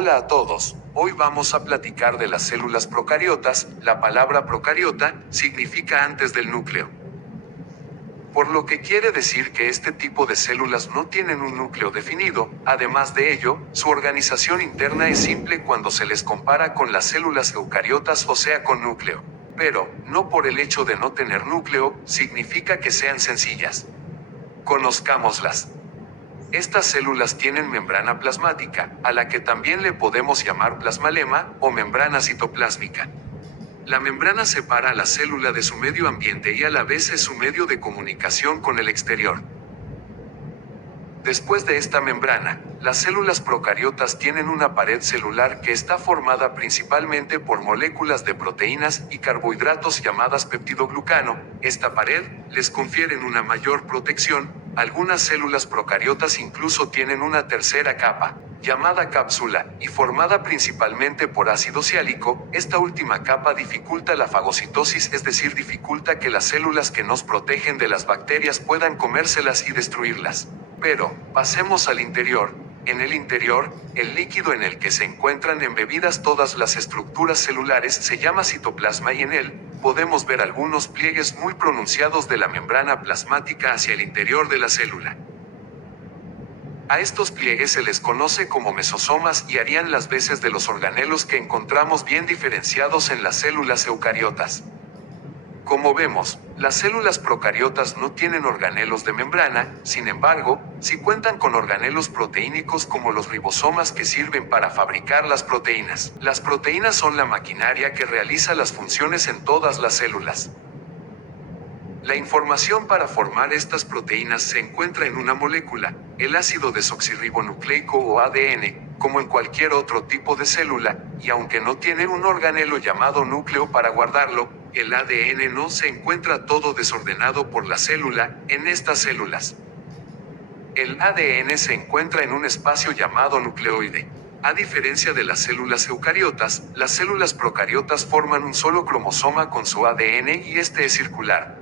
Hola a todos, hoy vamos a platicar de las células procariotas. La palabra procariota significa antes del núcleo, por lo que quiere decir que este tipo de células no tienen un núcleo definido. Además de ello, su organización interna es simple cuando se les compara con las células eucariotas, o sea, con núcleo. Pero, no por el hecho de no tener núcleo, significa que sean sencillas. Conozcámoslas. Estas células tienen membrana plasmática, a la que también le podemos llamar plasmalema, o membrana citoplásmica. La membrana separa a la célula de su medio ambiente y a la vez es su medio de comunicación con el exterior. Después de esta membrana, las células procariotas tienen una pared celular que está formada principalmente por moléculas de proteínas y carbohidratos llamadas peptidoglucano. Esta pared les confiere una mayor protección. Algunas células procariotas incluso tienen una tercera capa, llamada cápsula, y formada principalmente por ácido ciálico. Esta última capa dificulta la fagocitosis, es decir, dificulta que las células que nos protegen de las bacterias puedan comérselas y destruirlas. Pero, pasemos al interior. En el interior, el líquido en el que se encuentran embebidas todas las estructuras celulares se llama citoplasma, y en él podemos ver algunos pliegues muy pronunciados de la membrana plasmática hacia el interior de la célula. A estos pliegues se les conoce como mesosomas y harían las veces de los organelos que encontramos bien diferenciados en las células eucariotas. Como vemos, las células procariotas no tienen organelos de membrana. Sin embargo, sí cuentan con organelos proteínicos como los ribosomas, que sirven para fabricar las proteínas. Las proteínas son la maquinaria que realiza las funciones en todas las células. La información para formar estas proteínas se encuentra en una molécula, el ácido desoxirribonucleico o ADN, como en cualquier otro tipo de célula, y aunque no tiene un organelo llamado núcleo para guardarlo, el ADN no se encuentra todo desordenado por la célula. En estas células, el ADN se encuentra en un espacio llamado nucleoide. A diferencia de las células eucariotas, las células procariotas forman un solo cromosoma con su ADN y este es circular.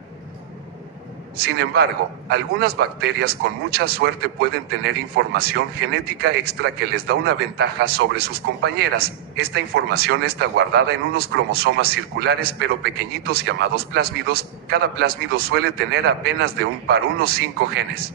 Sin embargo, algunas bacterias con mucha suerte pueden tener información genética extra que les da una ventaja sobre sus compañeras. Esta información está guardada en unos cromosomas circulares pero pequeñitos llamados plásmidos. Cada plásmido suele tener apenas de un par unos 5 genes.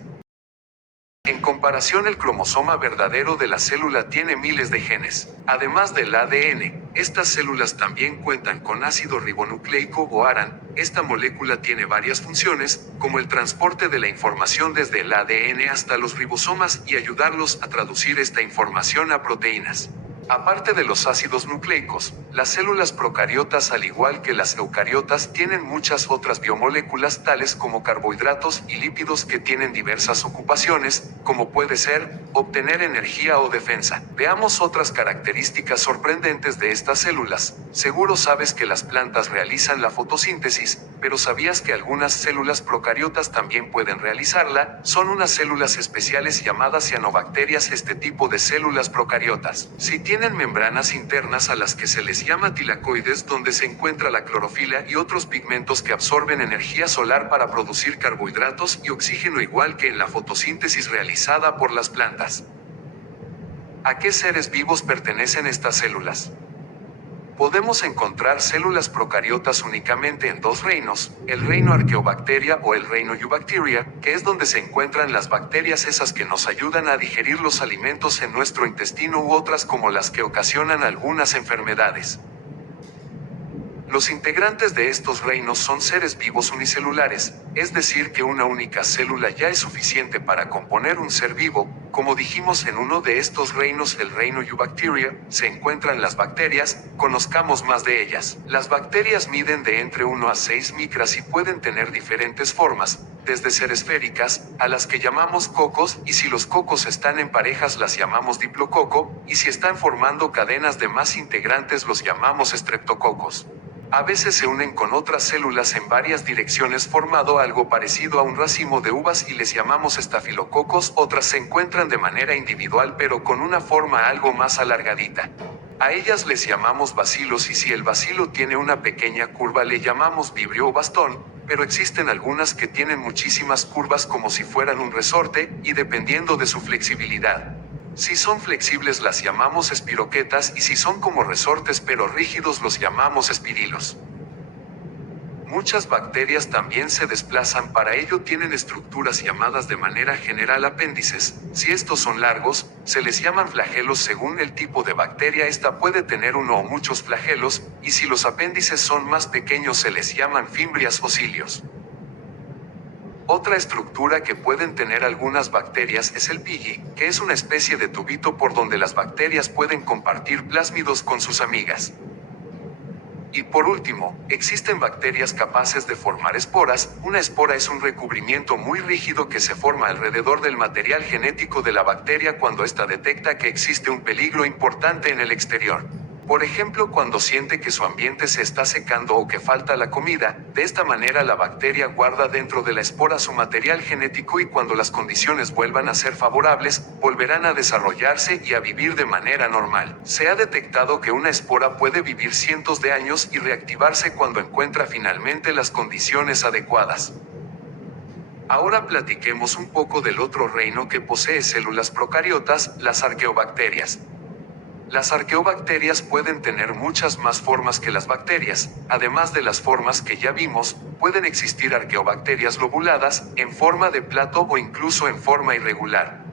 En comparación, el cromosoma verdadero de la célula tiene miles de genes. Además del ADN, estas células también cuentan con ácido ribonucleico o ARAN. Esta molécula tiene varias funciones, como el transporte de la información desde el ADN hasta los ribosomas y ayudarlos a traducir esta información a proteínas. Aparte de los ácidos nucleicos, las células procariotas, al igual que las eucariotas, tienen muchas otras biomoléculas tales como carbohidratos y lípidos que tienen diversas ocupaciones, como puede ser obtener energía o defensa. Veamos otras características sorprendentes de estas células. Seguro sabes que las plantas realizan la fotosíntesis, pero ¿sabías que algunas células procariotas también pueden realizarla? Son unas células especiales llamadas cianobacterias. Este tipo de células procariotas tienen membranas internas a las que se les llama tilacoides, donde se encuentra la clorofila y otros pigmentos que absorben energía solar para producir carbohidratos y oxígeno, igual que en la fotosíntesis realizada por las plantas. ¿A qué seres vivos pertenecen estas células? Podemos encontrar células procariotas únicamente en dos reinos: el reino Archaeobacteria o el reino Eubacteria, que es donde se encuentran las bacterias esas que nos ayudan a digerir los alimentos en nuestro intestino, u otras como las que ocasionan algunas enfermedades. Los integrantes de estos reinos son seres vivos unicelulares, es decir que una única célula ya es suficiente para componer un ser vivo. Como dijimos, en uno de estos reinos, el reino Eubacteria, se encuentran las bacterias. Conozcamos más de ellas. Las bacterias miden de entre 1 a 6 micras y pueden tener diferentes formas, desde ser esféricas, a las que llamamos cocos, y si los cocos están en parejas las llamamos diplococo, y si están formando cadenas de más integrantes los llamamos estreptococos. A veces se unen con otras células en varias direcciones, formando algo parecido a un racimo de uvas, y les llamamos estafilococos. Otras se encuentran de manera individual pero con una forma algo más alargadita. A ellas les llamamos bacilos, y si el bacilo tiene una pequeña curva le llamamos vibrio o bastón, pero existen algunas que tienen muchísimas curvas como si fueran un resorte, y dependiendo de su flexibilidad, Si son flexibles las llamamos espiroquetas y si son como resortes pero rígidos los llamamos espirilos. Muchas bacterias también se desplazan, para ello tienen estructuras llamadas de manera general apéndices. Si estos son largos, se les llaman flagelos. Según el tipo de bacteria, esta puede tener uno o muchos flagelos, y si los apéndices son más pequeños se les llaman fimbrias o cilios. Otra estructura que pueden tener algunas bacterias es el pili, que es una especie de tubito por donde las bacterias pueden compartir plásmidos con sus amigas. Y por último, existen bacterias capaces de formar esporas. Una espora es un recubrimiento muy rígido que se forma alrededor del material genético de la bacteria cuando ésta detecta que existe un peligro importante en el exterior. Por ejemplo, cuando siente que su ambiente se está secando o que falta la comida. De esta manera la bacteria guarda dentro de la espora su material genético y cuando las condiciones vuelvan a ser favorables, volverán a desarrollarse y a vivir de manera normal. Se ha detectado que una espora puede vivir cientos de años y reactivarse cuando encuentra finalmente las condiciones adecuadas. Ahora platiquemos un poco del otro reino que posee células procariotas, las arqueobacterias. Las arqueobacterias pueden tener muchas más formas que las bacterias. Además de las formas que ya vimos, pueden existir arqueobacterias lobuladas, en forma de plato o incluso en forma irregular.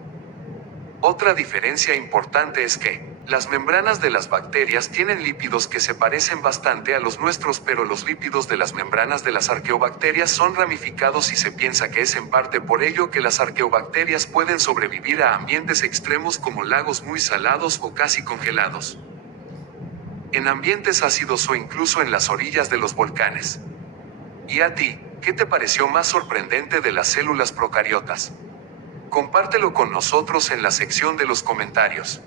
Otra diferencia importante es que las membranas de las bacterias tienen lípidos que se parecen bastante a los nuestros, pero los lípidos de las membranas de las arqueobacterias son ramificados y se piensa que es en parte por ello que las arqueobacterias pueden sobrevivir a ambientes extremos como lagos muy salados o casi congelados, en ambientes ácidos o incluso en las orillas de los volcanes. ¿Y a ti, qué te pareció más sorprendente de las células procariotas? Compártelo con nosotros en la sección de los comentarios.